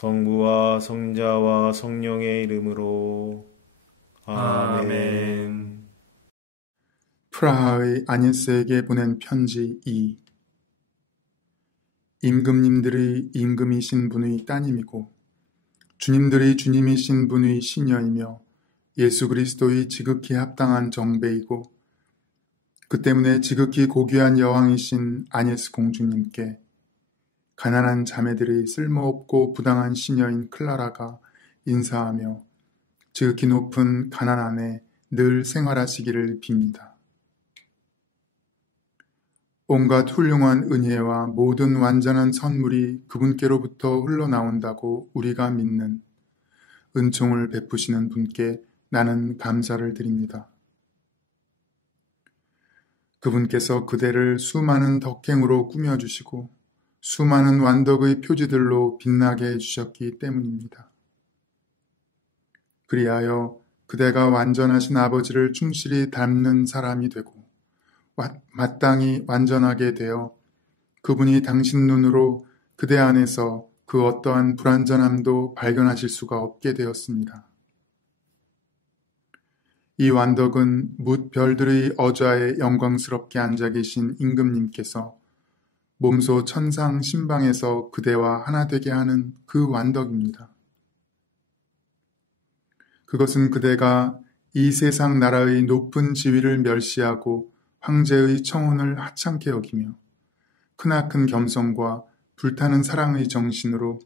성부와 성자와 성령의 이름으로. 아멘. 프라하의 아니스에게 보낸 편지 2. 임금님들의 임금이신 분의 따님이고 주님들의 주님이신 분의 시녀이며 예수 그리스도의 지극히 합당한 정배이고 그 때문에 지극히 고귀한 여왕이신 아니스 공주님께 가난한 자매들의 쓸모없고 부당한 시녀인 클라라가 인사하며 지극히 높은 가난 안에 늘 생활하시기를 빕니다. 온갖 훌륭한 은혜와 모든 완전한 선물이 그분께로부터 흘러나온다고 우리가 믿는 은총을 베푸시는 분께 나는 감사를 드립니다. 그분께서 그대를 수많은 덕행으로 꾸며주시고 수많은 완덕의 표지들로 빛나게 해주셨기 때문입니다. 그리하여 그대가 완전하신 아버지를 충실히 닮는 사람이 되고 마땅히 완전하게 되어 그분이 당신 눈으로 그대 안에서 그 어떠한 불완전함도 발견하실 수가 없게 되었습니다. 이 완덕은 뭇 별들의 어좌에 영광스럽게 앉아 계신 임금님께서 몸소 천상 신방에서 그대와 하나 되게 하는 그 완덕입니다. 그것은 그대가 이 세상 나라의 높은 지위를 멸시하고 황제의 청혼을 하찮게 여기며 크나큰 겸손과 불타는 사랑의 정신으로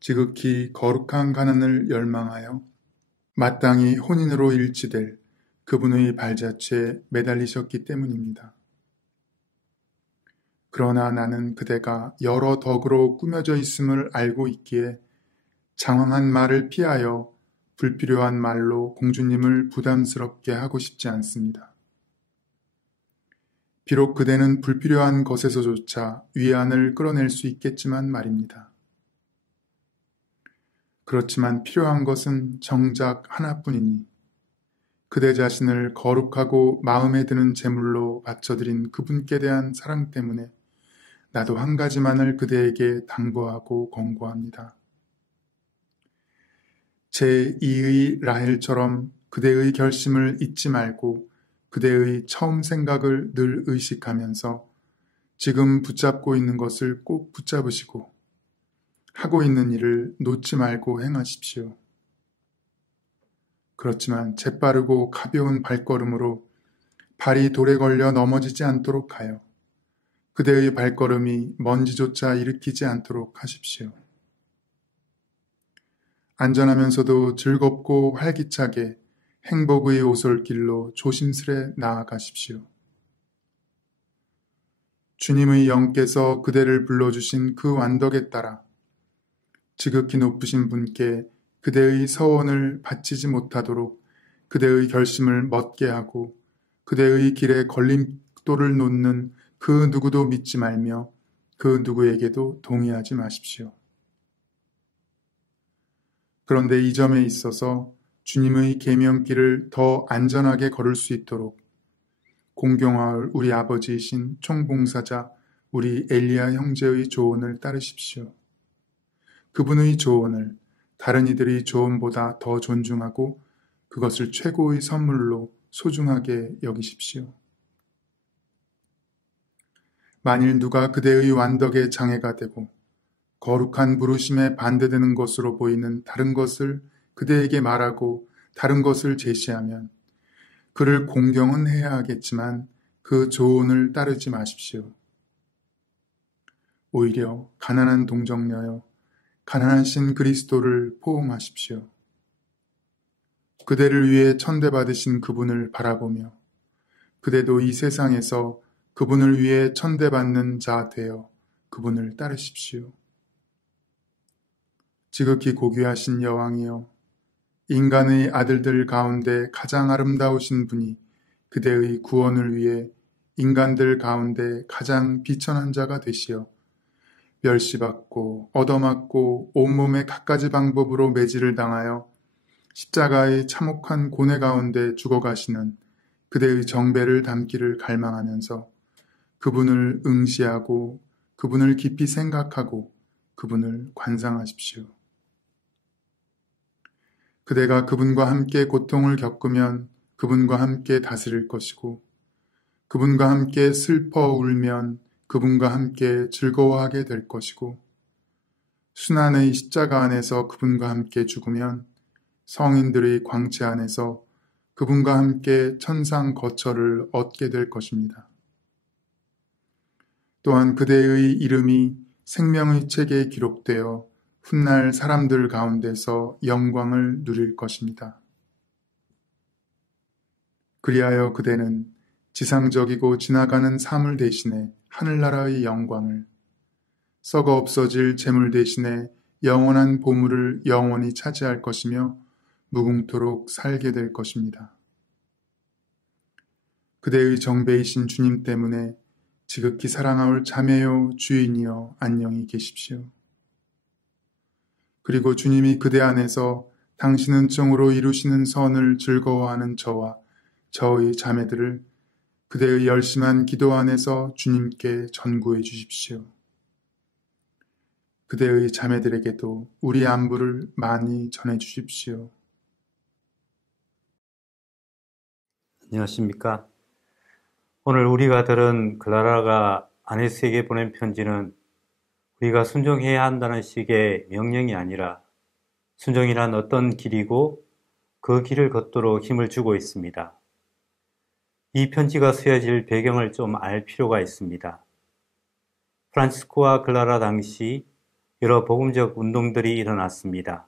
지극히 거룩한 가난을 열망하여 마땅히 혼인으로 일치될 그분의 발자취에 매달리셨기 때문입니다. 그러나 나는 그대가 여러 덕으로 꾸며져 있음을 알고 있기에 장황한 말을 피하여 불필요한 말로 공주님을 부담스럽게 하고 싶지 않습니다. 비록 그대는 불필요한 것에서조차 위안을 끌어낼 수 있겠지만 말입니다. 그렇지만 필요한 것은 정작 하나뿐이니 그대 자신을 거룩하고 마음에 드는 제물로 바쳐드린 그분께 대한 사랑 때문에 나도 한 가지만을 그대에게 당부하고 권고합니다. 제2의 라헬처럼 그대의 결심을 잊지 말고 그대의 처음 생각을 늘 의식하면서 지금 붙잡고 있는 것을 꼭 붙잡으시고 하고 있는 일을 놓지 말고 행하십시오. 그렇지만 재빠르고 가벼운 발걸음으로 발이 돌에 걸려 넘어지지 않도록 하여 그대의 발걸음이 먼지조차 일으키지 않도록 하십시오. 안전하면서도 즐겁고 활기차게 행복의 오솔길로 조심스레 나아가십시오. 주님의 영께서 그대를 불러주신 그 완덕에 따라 지극히 높으신 분께 그대의 서원을 바치지 못하도록 그대의 결심을 멎게 하고 그대의 길에 걸림돌을 놓는 그 누구도 믿지 말며 그 누구에게도 동의하지 마십시오. 그런데 이 점에 있어서 주님의 계명길을 더 안전하게 걸을 수 있도록 공경하올 우리 아버지이신 총봉사자 우리 엘리야 형제의 조언을 따르십시오. 그분의 조언을 다른 이들의 조언보다 더 존중하고 그것을 최고의 선물로 소중하게 여기십시오. 만일 누가 그대의 완덕에 장애가 되고 거룩한 부르심에 반대되는 것으로 보이는 다른 것을 그대에게 말하고 다른 것을 제시하면 그를 공경은 해야 하겠지만 그 조언을 따르지 마십시오. 오히려 가난한 동정녀여 가난하신 그리스도를 포옹하십시오. 그대를 위해 천대받으신 그분을 바라보며 그대도 이 세상에서 그분을 위해 천대받는 자 되어 그분을 따르십시오. 지극히 고귀하신 여왕이여 인간의 아들들 가운데 가장 아름다우신 분이 그대의 구원을 위해 인간들 가운데 가장 비천한 자가 되시어 멸시받고 얻어맞고 온몸에 갖가지 방법으로 매질을 당하여 십자가의 참혹한 고뇌 가운데 죽어가시는 그대의 정배를 담기를 갈망하면서 그분을 응시하고 그분을 깊이 생각하고 그분을 관상하십시오. 그대가 그분과 함께 고통을 겪으면 그분과 함께 다스릴 것이고 그분과 함께 슬퍼 울면 그분과 함께 즐거워하게 될 것이고 순환의 십자가 안에서 그분과 함께 죽으면 성인들의 광채 안에서 그분과 함께 천상 거처를 얻게 될 것입니다. 또한 그대의 이름이 생명의 책에 기록되어 훗날 사람들 가운데서 영광을 누릴 것입니다. 그리하여 그대는 지상적이고 지나가는 사물 대신에 하늘나라의 영광을, 썩어 없어질 재물 대신에 영원한 보물을 영원히 차지할 것이며 무궁토록 살게 될 것입니다. 그대의 정배이신 주님 때문에 지극히 사랑하올 자매요 주인이여 안녕히 계십시오. 그리고 주님이 그대 안에서 당신은 정으로 이루시는 선을 즐거워하는 저와 저의 자매들을 그대의 열심한 기도 안에서 주님께 전구해 주십시오. 그대의 자매들에게도 우리 안부를 많이 전해 주십시오. 안녕하십니까? 오늘 우리가 들은 클라라가 아네스에게 보낸 편지는 우리가 순종해야 한다는 식의 명령이 아니라 순종이란 어떤 길이고 그 길을 걷도록 힘을 주고 있습니다. 이 편지가 쓰여질 배경을 좀 알 필요가 있습니다. 프란치스코와 클라라 당시 여러 복음적 운동들이 일어났습니다.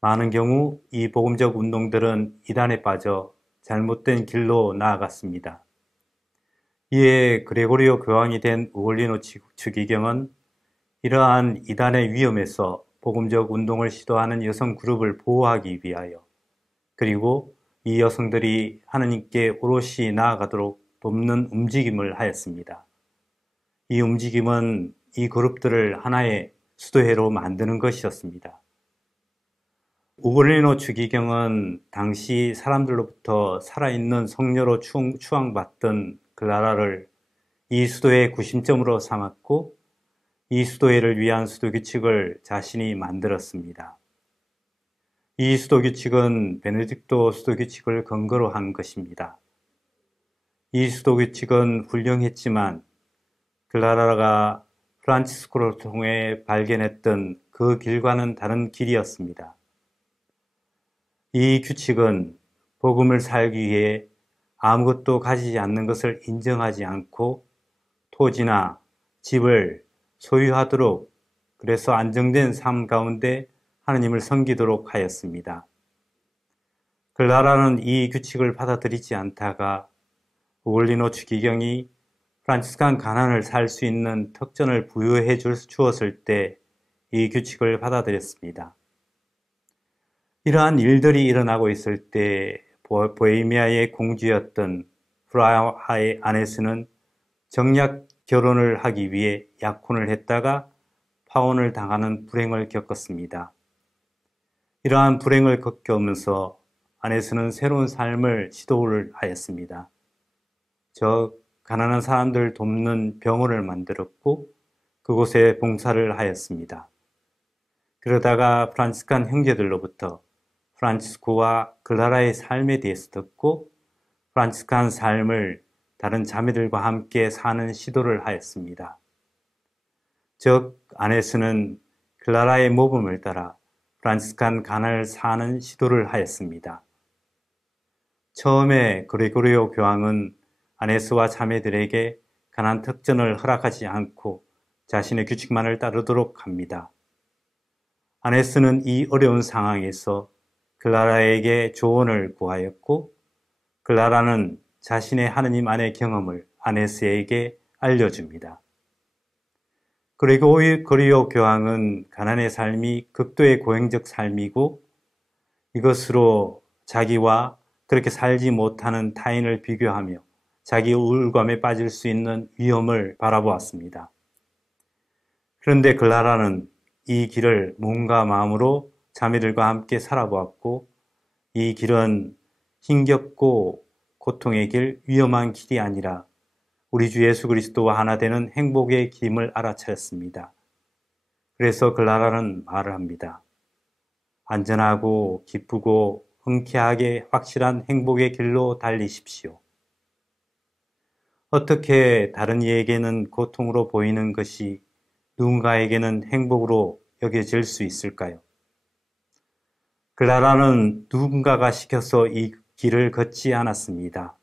많은 경우 이 복음적 운동들은 이단에 빠져 잘못된 길로 나아갔습니다. 이에 그레고리오 교황이 된 우올리노 추기경은 이러한 이단의 위험에서 복음적 운동을 시도하는 여성 그룹을 보호하기 위하여 그리고 이 여성들이 하느님께 오롯이 나아가도록 돕는 움직임을 하였습니다. 이 움직임은 이 그룹들을 하나의 수도회로 만드는 것이었습니다. 우글리노 추기경은 당시 사람들로부터 살아있는 성녀로 추앙받던 클라라를 이 수도회의 구심점으로 삼았고 이 수도회를 위한 수도규칙을 자신이 만들었습니다. 이 수도규칙은 베네딕토 수도규칙을 근거로 한 것입니다. 이 수도규칙은 훌륭했지만 클라라가 프란치스코를 통해 발견했던 그 길과는 다른 길이었습니다. 이 규칙은 복음을 살기 위해 아무것도 가지지 않는 것을 인정하지 않고 토지나 집을 소유하도록, 그래서 안정된 삶 가운데 하느님을 섬기도록 하였습니다. 클라라는 이 규칙을 받아들이지 않다가 우올리노 추기경이 프란치스칸 가난을 살 수 있는 특전을 부여해 주었을 때 이 규칙을 받아들였습니다. 이러한 일들이 일어나고 있을 때 보헤미아의 공주였던 프라하의 아네스는 정략 결혼을 하기 위해 약혼을 했다가 파혼을 당하는 불행을 겪었습니다. 이러한 불행을 겪으면서 아네스는 새로운 삶을 시도를 하였습니다. 가난한 사람들 돕는 병원을 만들었고 그곳에 봉사를 하였습니다. 그러다가 프란치스칸 형제들로부터 프란치스코와 클라라의 삶에 대해서 듣고 프란치스칸 삶을 다른 자매들과 함께 사는 시도를 하였습니다. 즉 아네스는 클라라의 모범을 따라 프란치스칸 가난을 사는 시도를 하였습니다. 처음에 그레고리오 교황은 아네스와 자매들에게 가난 특전을 허락하지 않고 자신의 규칙만을 따르도록 합니다. 아네스는 이 어려운 상황에서 클라라에게 조언을 구하였고 클라라는 자신의 하느님 안의 경험을 아네스에게 알려줍니다. 그리고 교황은 가난의 삶이 극도의 고행적 삶이고 이것으로 자기와 그렇게 살지 못하는 타인을 비교하며 자기 우울감에 빠질 수 있는 위험을 바라보았습니다. 그런데 클라라는 이 길을 몸과 마음으로 자매들과 함께 살아보았고 이 길은 힘겹고 고통의 길, 위험한 길이 아니라 우리 주 예수 그리스도와 하나 되는 행복의 길임을 알아차렸습니다. 그래서 클라라는 말을 합니다. 안전하고 기쁘고 흔쾌하게 확실한 행복의 길로 달리십시오. 어떻게 다른 이에게는 고통으로 보이는 것이 누군가에게는 행복으로 여겨질 수 있을까요? 클라라는 누군가가 시켜서 이 길을 걷지 않았습니다.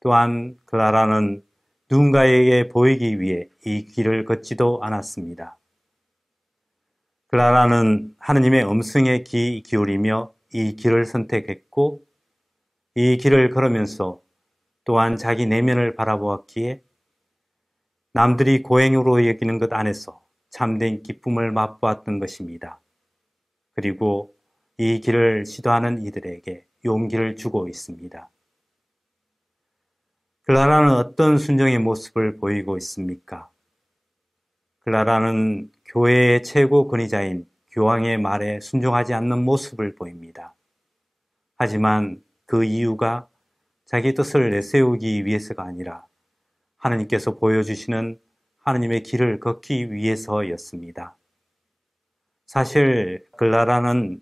또한 클라라는 누군가에게 보이기 위해 이 길을 걷지도 않았습니다. 클라라는 하느님의 음성에 귀 기울이며 이 길을 선택했고 이 길을 걸으면서 또한 자기 내면을 바라보았기에 남들이 고행으로 여기는 것 안에서 참된 기쁨을 맛보았던 것입니다. 그리고 이 길을 시도하는 이들에게 용기를 주고 있습니다. 클라라는 어떤 순종의 모습을 보이고 있습니까? 클라라는 교회의 최고 권위자인 교황의 말에 순종하지 않는 모습을 보입니다. 하지만 그 이유가 자기 뜻을 내세우기 위해서가 아니라 하느님께서 보여주시는 하느님의 길을 걷기 위해서였습니다. 사실 클라라는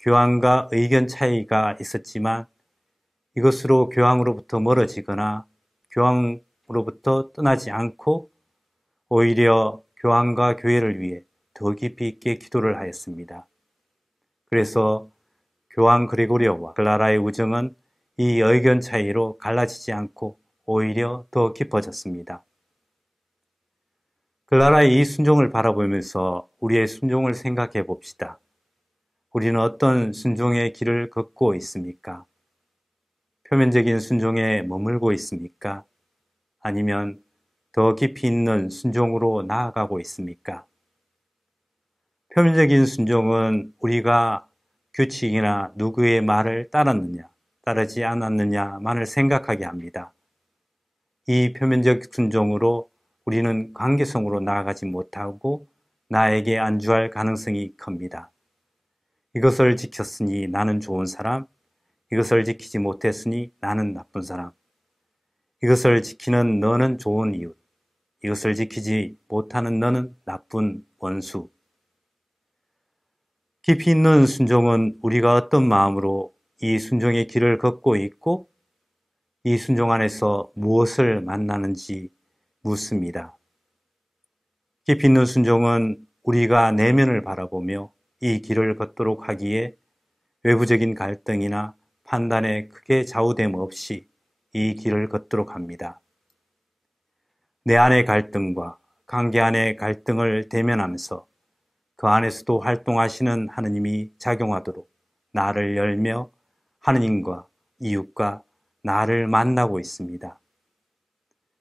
교황과 의견 차이가 있었지만 이것으로 교황으로부터 멀어지거나 교황으로부터 떠나지 않고 오히려 교황과 교회를 위해 더 깊이 있게 기도를 하였습니다. 그래서 교황 그레고리오와 클라라의 우정은 이 의견 차이로 갈라지지 않고 오히려 더 깊어졌습니다. 클라라의 이 순종을 바라보면서 우리의 순종을 생각해 봅시다. 우리는 어떤 순종의 길을 걷고 있습니까? 표면적인 순종에 머물고 있습니까? 아니면 더 깊이 있는 순종으로 나아가고 있습니까? 표면적인 순종은 우리가 규칙이나 누구의 말을 따랐느냐, 따르지 않았느냐만을 생각하게 합니다. 이 표면적 순종으로 우리는 관계성으로 나아가지 못하고 나에게 안주할 가능성이 큽니다. 이것을 지켰으니 나는 좋은 사람, 이것을 지키지 못했으니 나는 나쁜 사람, 이것을 지키는 너는 좋은 이웃, 이것을 지키지 못하는 너는 나쁜 원수. 깊이 있는 순종은 우리가 어떤 마음으로 이 순종의 길을 걷고 있고 이 순종 안에서 무엇을 만나는지 묻습니다. 깊이 있는 순종은 우리가 내면을 바라보며 이 길을 걷도록 하기에 외부적인 갈등이나 판단에 크게 좌우됨 없이 이 길을 걷도록 합니다. 내 안의 갈등과 관계 안의 갈등을 대면하면서 그 안에서도 활동하시는 하느님이 작용하도록 나를 열며 하느님과 이웃과 나를 만나고 있습니다.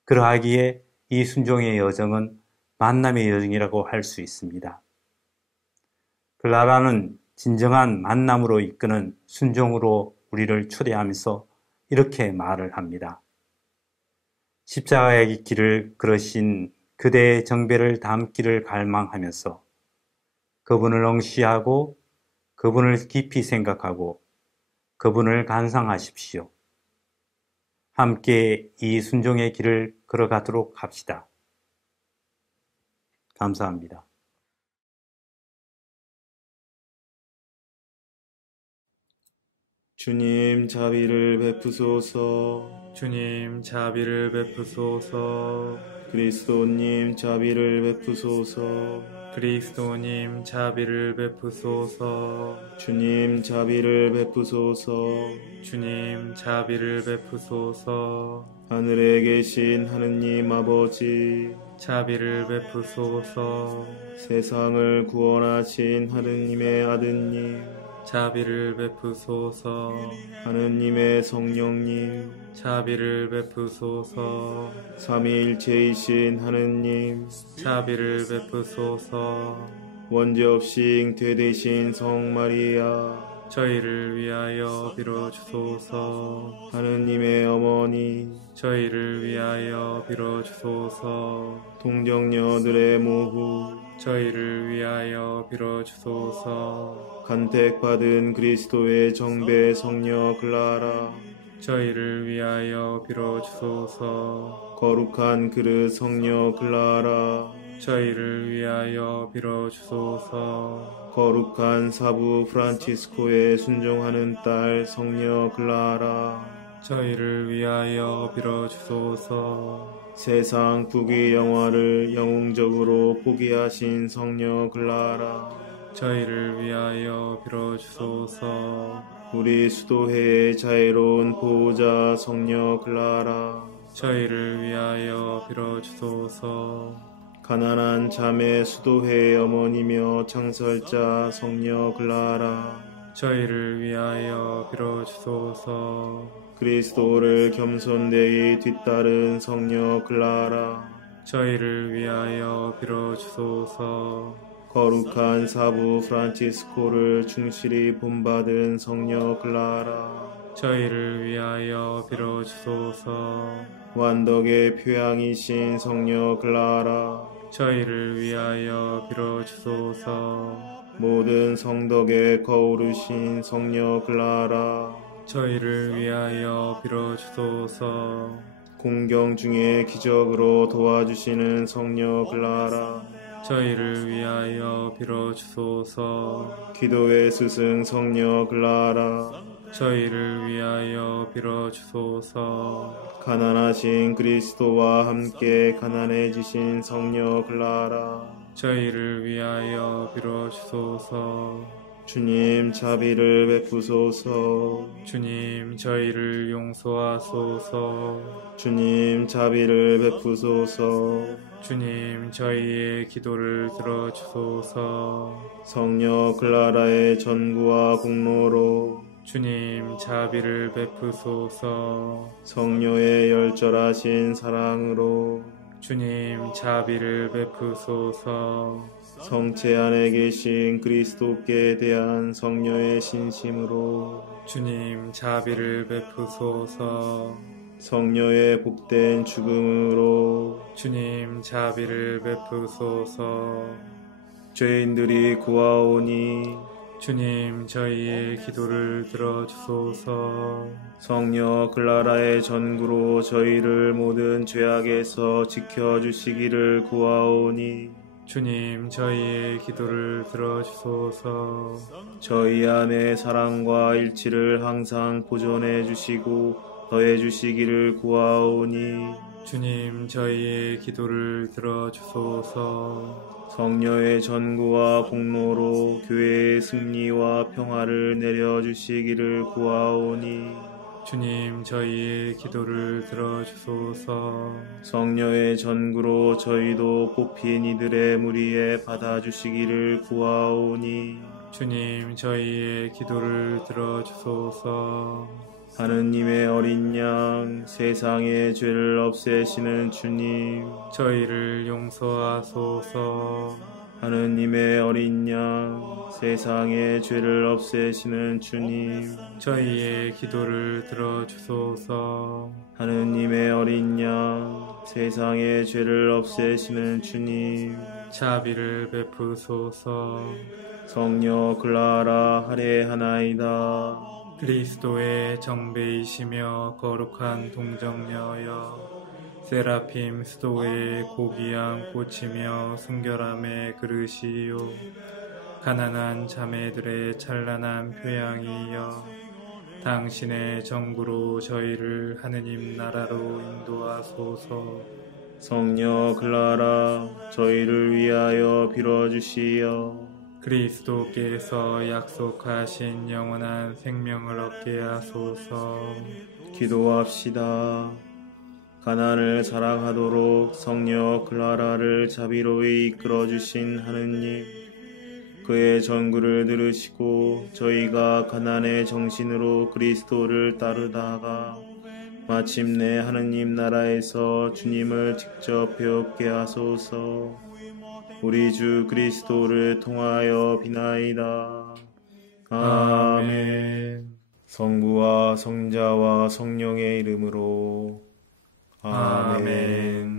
그러하기에 이 순종의 여정은 만남의 여정이라고 할 수 있습니다. 클라라는 진정한 만남으로 이끄는 순종으로 우리를 초대하면서 이렇게 말을 합니다. 십자가의 길을 걸으신 그대의 정배를 담기를 갈망하면서 그분을 응시하고 그분을 깊이 생각하고 그분을 감상하십시오. 함께 이 순종의 길을 걸어가도록 합시다. 감사합니다. 주님 자비를 베푸소서. 주님 자비를 베푸소서. 그리스도님 자비를 베푸소서. 그리스도님 자비를 베푸소서. 주님 자비를 베푸소서. 주님 자비를 베푸소서. 하늘에 계신 하느님 아버지, 자비를 베푸소서. 세상을 구원하신 하느님의 아드님, 자비를 베푸소서. 하느님의 성령님, 자비를 베푸소서. 삼위일체이신 하느님, 자비를 베푸소서. 원죄 없이 잉태되신 성마리아, 저희를 위하여 빌어주소서. 하느님의 어머니, 저희를 위하여 빌어주소서. 동정녀들의 모후, 저희를 위하여 빌어주소서. 간택받은 그리스도의 정배 성녀 클라라, 저희를 위하여 빌어주소서. 거룩한 그릇 성녀 클라라, 저희를 위하여 빌어주소서. 거룩한 사부 프란치스코에 순종하는 딸 성녀 클라라, 저희를 위하여 빌어주소서. 세상 부귀 영화를 영웅적으로 포기하신 성녀 클라라, 저희를 위하여 빌어주소서. 우리 수도회의 자애로운 보호자 성녀 클라라, 저희를 위하여 빌어주소서. 가난한 자매 수도회의 어머니며 창설자 성녀 클라라, 저희를 위하여 빌어주소서. 그리스도를 겸손되이 뒤따른 성녀 클라라, 저희를 위하여 빌어주소서. 거룩한 사부 프란치스코를 충실히 본받은 성녀 클라라, 저희를 위하여 빌어주소서. 완덕의 표양이신 성녀 클라라, 저희를 위하여 빌어주소서. 모든 성덕에 거우르신 성녀 클라라, 저희를 위하여 빌어주소서. 공경 중에 기적으로 도와주시는 성녀 클라라, 저희를 위하여 빌어주소서. 기도의 스승 성녀 클라라, 저희를 위하여 빌어주소서. 가난하신 그리스도와 함께 가난해지신 성녀 클라라, 저희를 위하여 빌어주소서. 주님 자비를 베푸소서, 주님 저희를 용서하소서. 주님 자비를 베푸소서, 주님 저희의 기도를 들어주소서. 성녀 클라라의 전구와 공로로 주님 자비를 베푸소서. 성녀의 열절하신 사랑으로 주님 자비를 베푸소서. 성체 안에 계신 그리스도께 대한 성녀의 신심으로 주님 자비를 베푸소서. 성녀의 복된 죽음으로 주님 자비를 베푸소서. 죄인들이 구하오니 주님 저희의 기도를 들어주소서. 성녀 클라라의 전구로 저희를 모든 죄악에서 지켜주시기를 구하오니 주님 저희의 기도를 들어주소서. 저희 안에 사랑과 일치를 항상 보존해 주시고 더해 주시기를 구하오니 주님 저희의 기도를 들어주소서. 성녀의 전구와 공로로 교회의 승리와 평화를 내려주시기를 구하오니 주님 저희의 기도를 들어주소서. 성녀의 전구로 저희도 뽑힌 이들의 무리에 받아주시기를 구하오니 주님 저희의 기도를 들어주소서. 하느님의 어린 양 세상의 죄를 없애시는 주님, 저희를 용서하소서. 하느님의 어린 양 세상의 죄를 없애시는 주님, 저희의 기도를 들어주소서. 하느님의 어린 양 세상의 죄를 없애시는 주님, 자비를 베푸소서. 성녀 클라라 할애하나이다. 그리스도의 정배이시며 거룩한 동정녀여, 세라핌 수도의 고귀한 꽃이며 순결함의 그릇이요, 가난한 자매들의 찬란한 표양이여, 당신의 정구로 저희를 하느님 나라로 인도하소서. 성녀 클라라 저희를 위하여 빌어주시어. 그리스도께서 약속하신 영원한 생명을 얻게 하소서. 기도합시다. 가난을 사랑하도록 성녀 클라라를 자비로이 이끌어주신 하느님, 그의 전구를 들으시고 저희가 가난의 정신으로 그리스도를 따르다가 마침내 하느님 나라에서 주님을 직접 배웁게 하소서. 우리 주 그리스도를 통하여 비나이다. 아멘. 성부와 성자와 성령의 이름으로 아멘.